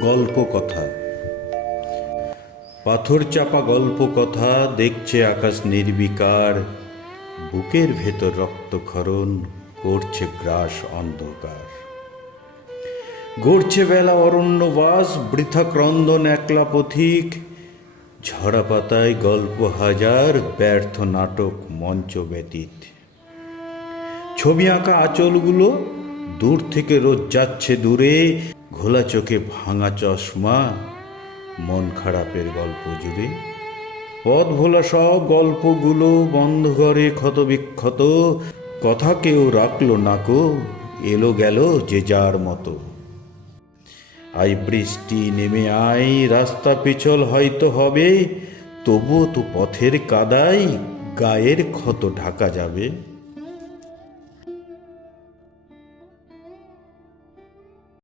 গল্প কথা। পাথর চাপা গল্প কথা, দেখছে আকাশ নির্বিকার, বুকের ভেতর রক্তক্ষরণ করছে গ্রাস অন্ধকার। গড়ছে বেলা অরণ্যবাস, বৃথা ক্রন্দন একলা পথিক, ঝরা পাতায় গল্প হাজার, ব্যর্থ নাটক মঞ্চ ব্যতীত। ছবি আঁকা আঁচলগুলো দূর থেকে রোজ যাচ্ছে দূরে, ঘোলা চোখে ভাঙা চশমা, মন খারাপের গল্প জুড়ে। পথ ভোলা সব গল্পগুলো বন্ধ ঘরে ক্ষত বিক্ষত, কথা কেউ রাখলো নাকো, এলো গেল যে যার মতো। আই বৃষ্টি নেমে আয়, রাস্তা পিছল হয়তো হবে, তবুও তো পথের কাদায় গায়ের ক্ষত ঢাকা যাবে।